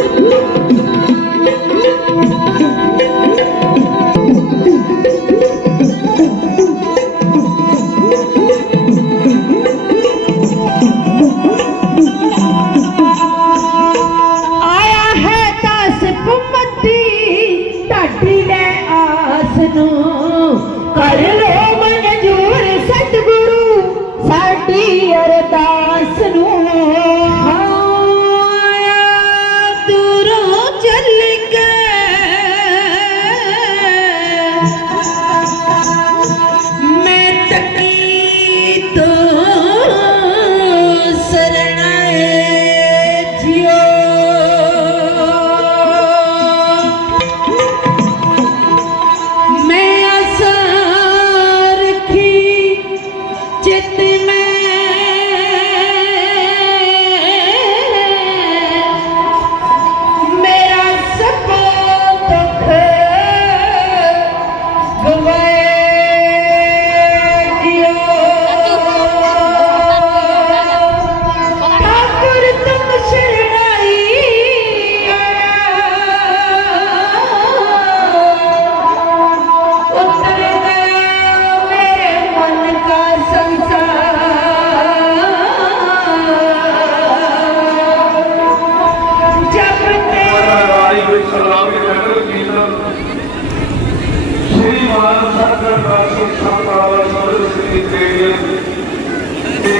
Woo!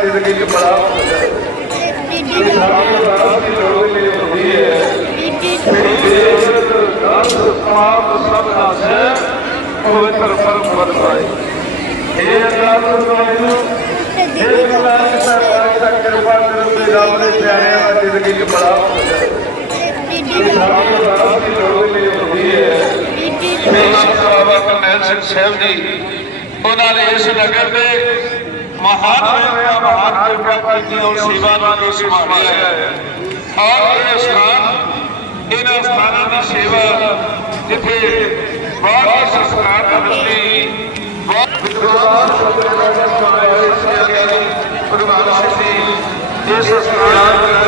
ਜ਼ਿੰਦਗੀ ਚ ਬੜਾ ਹੋ ਜਾਏ ਇਹ ਸਾਰੇ ਅਰਦਾਸ ਦੀ ਲੋੜ ਲਈ ਹੁੰਦੀ ਹੈ ਮੇਰੀ ਬੇਗਰਤ ਦਾਸ ਪਾਪ ਸਭ ਨਾਸੈ ਪਵਿੱਤਰ ਪਰਮ ਪਦ ਪਾਏ ਇਹ ਅਰਦਾਸ ਤੁਹਾਡੇ ਨੂੰ ਇਹ ਅਰਦਾਸ ਸਰਕਾਰ ਦਾ ਕਿਰਪਾ ਕਰੋ ਤੇ ਰੱਬ ਦੇ ਪਿਆਰਿਆਂ ਦਾ ਜ਼ਿੰਦਗੀ ਚ ਬੜਾ ਹੋ ਜਾਏ ਇਹ ਸਾਰੇ ਅਰਦਾਸ ਦੀ ਲੋੜ ਲਈ ਹੁੰਦੀ ਹੈ ਬਾਬਾ ਕਰਨੈਲ ਸਿੰਘ ਸਾਹਿਬ ਜੀ ਉਹਨਾਂ ਨੇ ਇਸ ਨਗਰ ਦੇ ਮਹਾਨ ਹੋਇਆ ਮਹਾਨ ਕਿਰਪਾ ਕੀਤੀ ਔਰ ਸੇਵਾ ਨੂੰ ਸੰਭਾਲਿਆ ਹੈ ਔਰ ਇਹ ਸਥਾਨ ਇਹਨਾਂ ਸਥਾਨਾਂ ਦੀ ਸੇਵਾ ਜਿੱਥੇ ਬਹੁਤ ਸੰਸਕਾਰ ਹੁੰਦੀ ਬਹੁਤ ਵਿਦਵਾਨ ਸਤਿਗੁਰਾਂ ਦਾ ਸਮਾਇਆ ਸਿਆਗਿਆ ਦੀ ਪ੍ਰਧਾਨ ਸਿੰਘ ਇਸ ਸਥਾਨ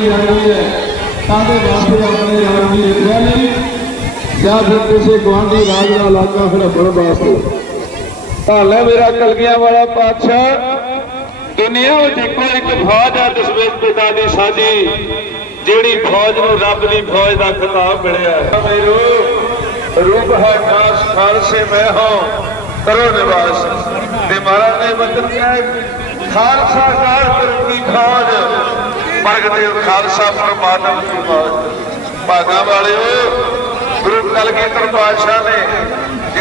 ਜਾ ਰਹੀ ਹੈ ਸਾਡੇ ਵਾਸਤੇ ਆਪਣੇ ਰਾਜ ਦੀ ਰੱਖਿਆ ਲਈ ਜਾਂ ਫਿਰ ਕਿਸੇ ਗਵਾਂਢੀ ਰਾਜ ਦਾ ਇਲਾਕਾ ਹੜੱਪਣ ਵਾਸਤੇ ਭਾਲੇ ਮੇਰਾ ਕਲਗੀਆਂ ਵਾਲਾ ਪਾਤਸ਼ਾਹ। ਦੁਨੀਆ ਵਿੱਚ ਇੱਕੋ ਇੱਕ ਫੌਜ ਹੈ ਦਸਵੇਂ ਪਿਤਾ ਦੀ ਸਾਜੀ, ਜਿਹੜੀ ਫੌਜ ਨੂੰ ਰੱਬ ਦੀ ਫੌਜ ਦਾ ਖਿਤਾਬ ਮਿਲਿਆ ਮੇਰੂ ਰੂਪ ਹੈ ਖਾਸ ਖਾਲਸੇ ਮੈਂ ਹਾਂ, ਕਰੋ ਨਿਵਾਸ। ਤੇ ਮਹਾਰਾਜ ਨੇ ਵਚਨ ਕਿਹਾ ਖਾਲਸਾ ਕਾਰ ਕਰਨ ਦੀ ਖੋਜ ਪ੍ਰਗਟੇ ਖਾਲਸਾ ਪਰਮਾਤਮ ਦੀ ਫੌਜ। ਭਾਗਾ ਵਾਲਿਓ, ਗੁਰੂ ਕਲਗੀਧਰ ਪਾਤਸ਼ਾਹ ਨੇ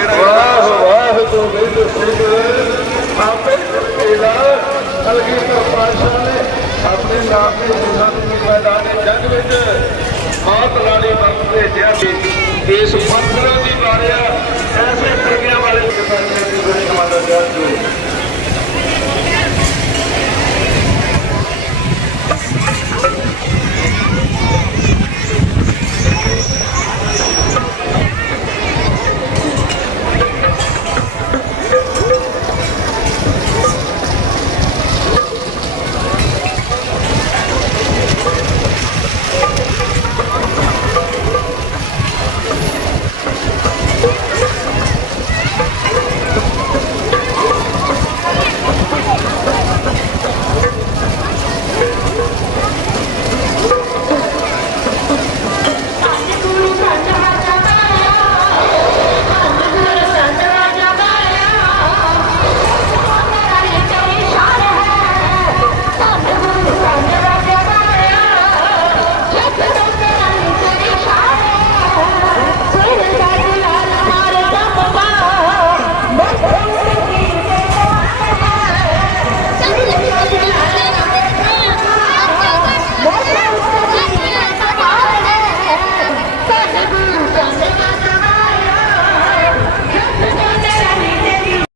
ਵਾਹ ਵਾਹ ਤੋਂ ਨਹੀਂ ਸਿੰਘ ਆਪੇ ਤੇਰਾ ਕਲਗੀਧਰ ਪਾਤਸ਼ਾਹ ਨੇ ਆਪਣੇ ਨਾਮ ਦੇ ਸਿਰਾਂ ਦੇ ਮੈਦਾਨ ਜੰਗ ਵਿੱਚ ਬਹੁਤ ਲਾੜੀ ਵਰਤ ਭੇਜਿਆ ਸੀ। ਇਸ ਪੱਥਰਾਂ ਦੀ ਵਾਰਿਆ ਐਸੇ ਪ੍ਰਗਿਆ ਵਾਲੇ ਕਿਸਾਨਾਂ ਦੀ ਬੜੀ ਕਮਾਂਡਾ ਜਾ